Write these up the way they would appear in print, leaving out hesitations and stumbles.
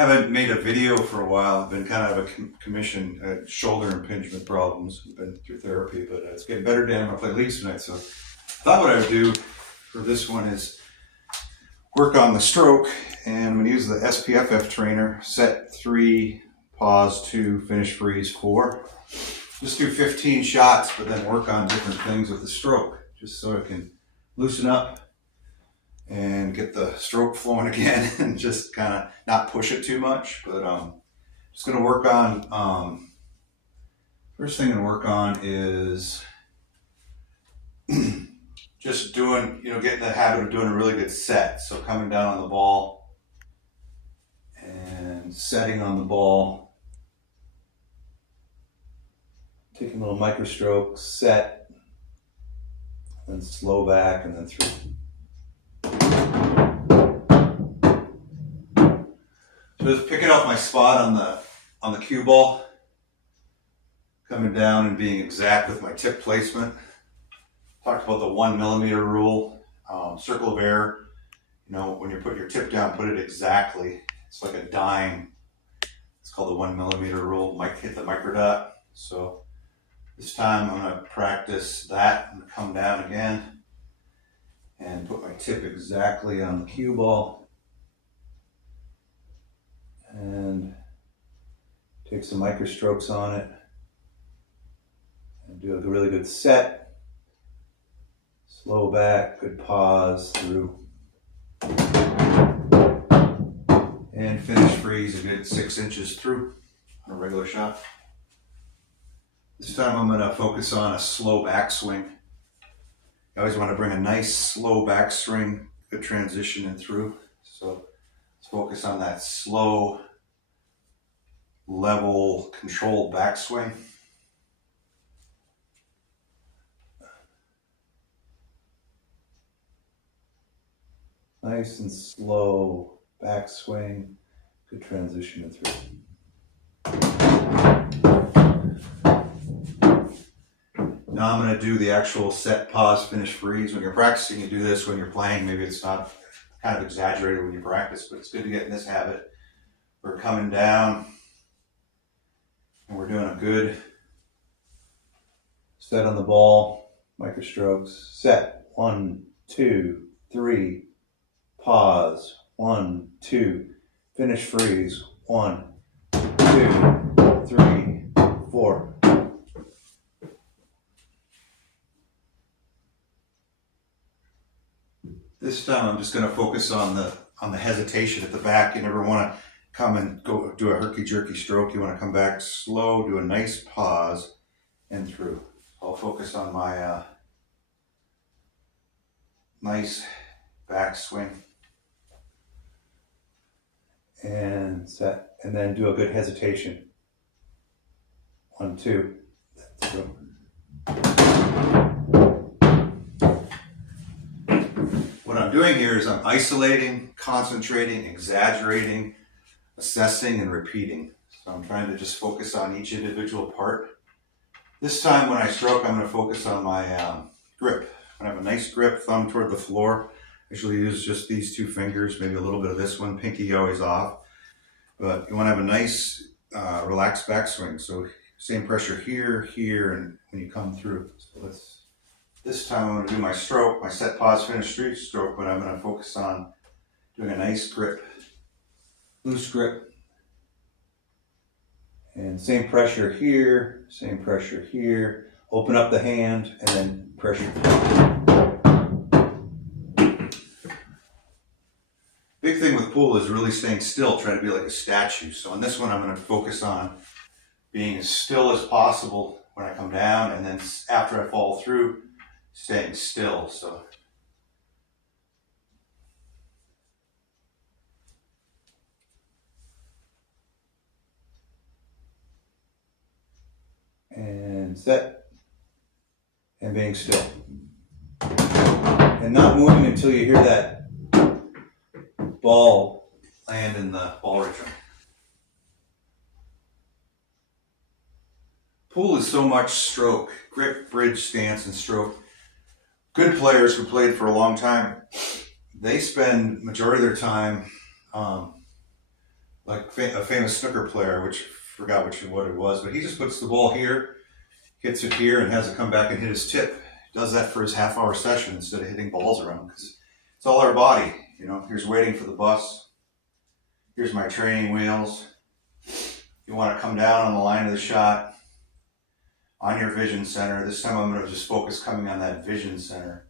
Haven't made a video for a while. I've been kind of a commission, shoulder impingement problems. I've been through therapy, but it's getting better today. I'm going to play leads tonight. So I thought what I would do for this one is work on the stroke, and I'm going to use the SPFF trainer, set 3, pause 2, finish freeze 4. Just do 15 shots, but then work on different things with the stroke, just so it can loosen up and get the stroke flowing again, and just kind of not push it too much. But just going to work on, first thing I'm going to work on is just doing, getting the habit of doing a really good set. So coming down on the ball and setting on the ball, taking a little micro stroke, set, then slow back, and then through. So just picking off my spot on the cue ball, coming down and being exact with my tip placement. Talked about the 1 millimeter rule, circle of error. When you put your tip down, put it exactly. It's like a dime. It's called the 1 millimeter rule. Might hit the microdot. So this time I'm going to practice that. I'm going to come down again and put my tip exactly on the cue ball and take some micro strokes on it and do a really good set. Slow back, good pause through. And finish freeze a good 6 inches through on a regular shot. This time I'm going to focus on a slow backswing. I always want to bring a nice slow backswing, good transition and through. So let's focus on that slow, level, controlled backswing. Nice and slow backswing, good transition and through. Now I'm going to do the actual set, pause, finish, freeze. When you're practicing, you do this. When you're playing, maybe it's not kind of exaggerated when you practice, but it's good to get in this habit. We're coming down and we're doing a good set on the ball, micro strokes, set, 1, 2, 3, pause, 1, 2, finish freeze, 1, 2, 3, 4. This time I'm just going to focus on the hesitation at the back. You never want to come and go do a herky-jerky stroke. You want to come back slow, do a nice pause, and through. I'll focus on my nice backswing. And set, and then do a good hesitation. 1, 2, through. What I'm doing here is I'm isolating, concentrating, exaggerating, assessing, and repeating. So I'm trying to just focus on each individual part. This time when I stroke, I'm going to focus on my grip. I'm going to have a nice grip, thumb toward the floor. I usually use just these 2 fingers, maybe a little bit of this one, pinky always off. But you want to have a nice relaxed backswing. So same pressure here, here, and when you come through. So this time I'm going to do my stroke, my set, pause, finish, street stroke, but I'm going to focus on doing a nice grip, loose grip. And same pressure here, same pressure here. Open up the hand and then pressure. Big thing with pool is really staying still, trying to be like a statue. So on this one, I'm going to focus on being as still as possible when I come down, and then after I fall through, staying still. So and set and being still and not moving until you hear that ball land in the ball return. Pool is so much stroke, grip, bridge, stance, and stroke. Good players who played for a long time, they spend majority of their time like a famous snooker player, which I forgot what it was, but he just puts the ball here, hits it here, and has it come back and hit his tip. He does that for his half-hour session instead of hitting balls around, because it's all our body. You know, here's waiting for the bus. Here's my training wheels. You want to come down on the line of the shot on your vision center. This time I'm going to just focus coming on that vision center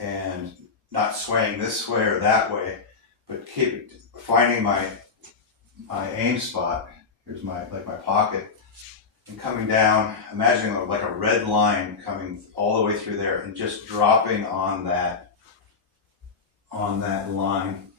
and not swaying this way or that way, but keep finding my aim spot. Here's my pocket, and coming down, imagining like a red line coming all the way through there and just dropping on that line.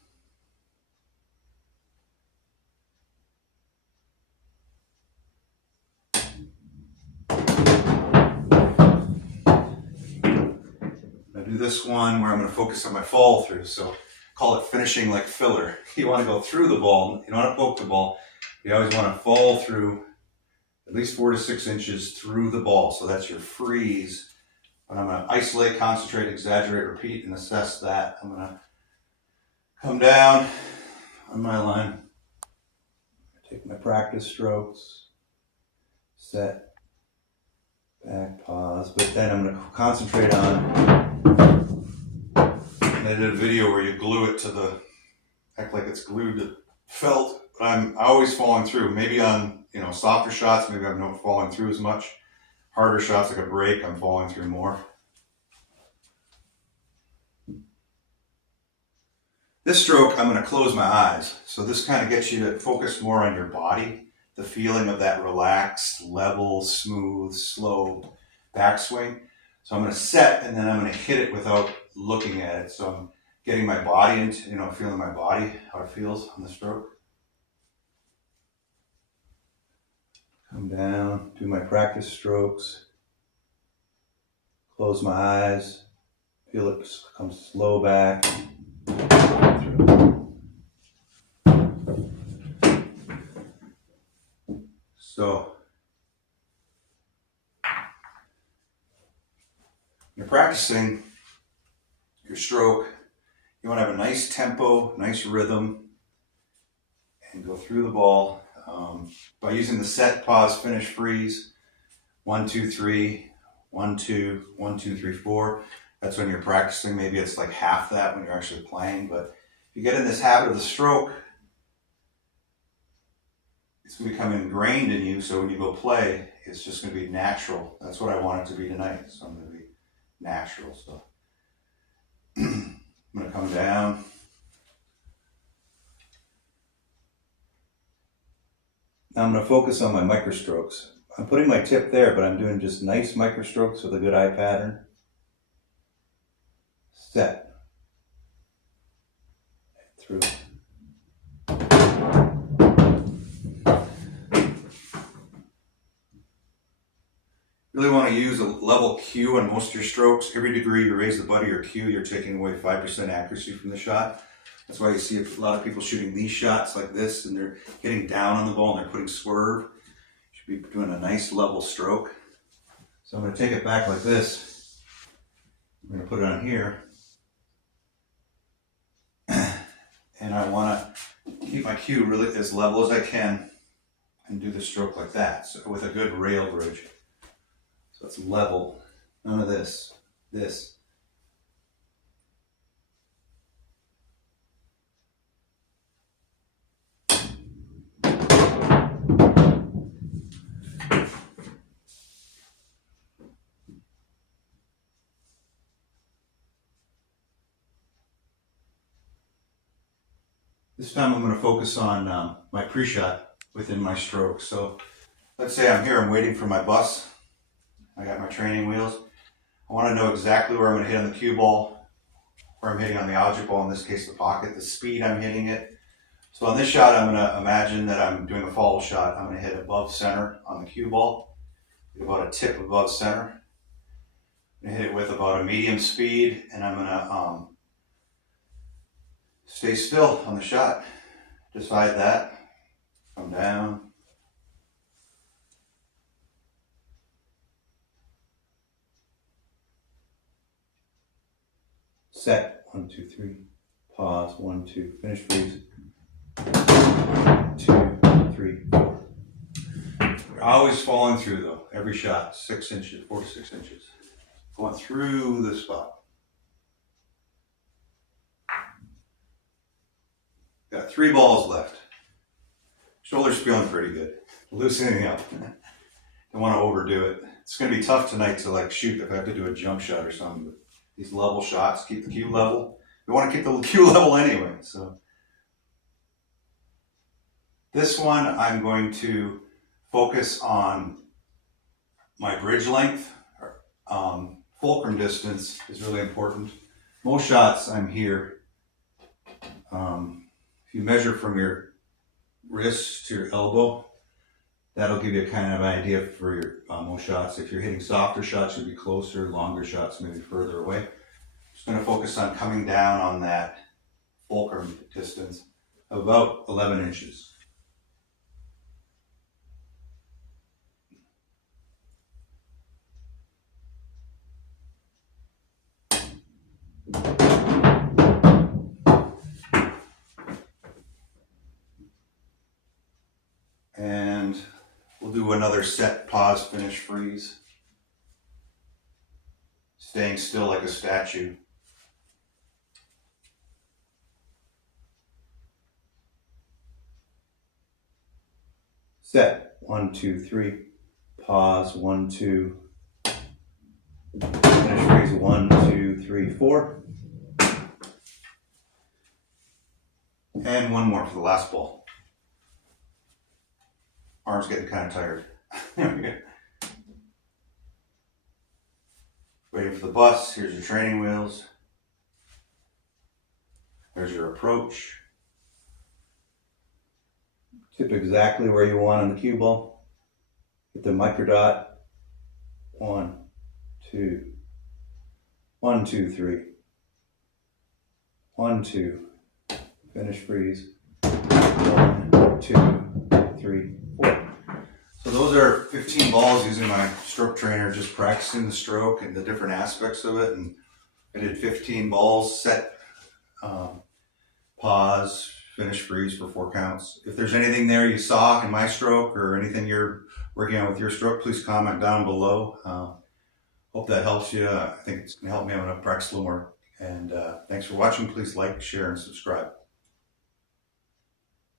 I do this one where I'm going to focus on my follow through, so call it finishing like filler. You want to go through the ball, you don't want to poke the ball. You always want to follow through at least 4 to 6 inches through the ball, so that's your freeze. But I'm going to isolate, concentrate, exaggerate, repeat, and assess that. I'm going to come down on my line, take my practice strokes, set, back, pause, but then I'm going to concentrate on, I did a video where you glue it to act like it's glued to felt, but I'm always following through. Maybe on, softer shots, maybe I'm not following through as much. Harder shots like a break, I'm following through more. This stroke, I'm going to close my eyes. So this kind of gets you to focus more on your body, the feeling of that relaxed, level, smooth, slow backswing. So I'm going to set, and then I'm going to hit it without looking at it. So I'm getting my body into, feeling my body, how it feels on the stroke. Come down, do my practice strokes. Close my eyes, feel it come slow back. So you're practicing your stroke. You want to have a nice tempo, nice rhythm, and go through the ball by using the set, pause, finish, freeze. 1, 2, 3, 1, 2, 1, 2, 3, 4. That's when you're practicing. Maybe it's like half that when you're actually playing. But if you get in this habit of the stroke, it's going to become ingrained in you. So when you go play, it's just going to be natural. That's what I want it to be tonight. So I'm going to be natural. So I'm going to come down. Now I'm going to focus on my microstrokes. I'm putting my tip there, but I'm doing just nice microstrokes with a good eye pattern. Set. Through. Really want to use a level cue on most of your strokes. Every degree you raise the butt of your cue, you're taking away 5% accuracy from the shot. That's why you see a lot of people shooting these shots like this, and they're getting down on the ball and they're putting swerve. You should be doing a nice level stroke. So I'm going to take it back like this. I'm going to put it on here. And I want to keep my cue really as level as I can and do the stroke like that, so with a good rail bridge. So it's level, none of this, this. This time I'm going to focus on my pre-shot within my stroke. So let's say I'm here, I'm waiting for my bus. I got my training wheels. I want to know exactly where I'm going to hit on the cue ball, where I'm hitting on the object ball, in this case the pocket, the speed I'm hitting it. So on this shot, I'm going to imagine that I'm doing a follow shot. I'm going to hit above center on the cue ball, about a tip above center. I'm going to hit it with about a medium speed, and I'm going to stay still on the shot. Decide that. Come down. Set. 1, 2, 3. Pause. 1, 2. Finish, freeze. Always falling through though, every shot, 6 inches, 4 to 6 inches. Going through the spot. Got 3 balls left. Shoulder's feeling pretty good. Loosening up. Don't want to overdo it. It's going to be tough tonight to like shoot if I have to do a jump shot or something. But these level shots, keep the cue level. We want to keep the cue level anyway. So this one, I'm going to focus on my bridge length. Fulcrum distance is really important. Most shots, I'm here. If you measure from your wrist to your elbow, that'll give you a kind of idea for your most shots. If you're hitting softer shots, you'll be closer. Longer shots, maybe further away. Just going to focus on coming down on that fulcrum distance of about 11 inches. And we'll do another set, pause, finish, freeze. Staying still like a statue. Set, 1, 2, 3. Pause, 1, 2. Finish, freeze, 1, 2, 3, 4. And one more for the last ball. Arm's getting kind of tired. There we go. Waiting for the bus. Here's your training wheels. There's your approach. Tip exactly where you want on the cue ball. Hit the microdot. 1, 2. 1, 2, 3. 1, 2. Finish, freeze. 1, 2, 3, 4. So those are 15 balls using my stroke trainer, just practicing the stroke and the different aspects of it. And I did 15 balls, set, pause, finish, freeze for 4 counts. If there's anything there you saw in my stroke or anything you're working on with your stroke, please comment down below. Hope that helps you. I think it's going to help me. I'm going to practice a little more. And thanks for watching. Please like, share, and subscribe.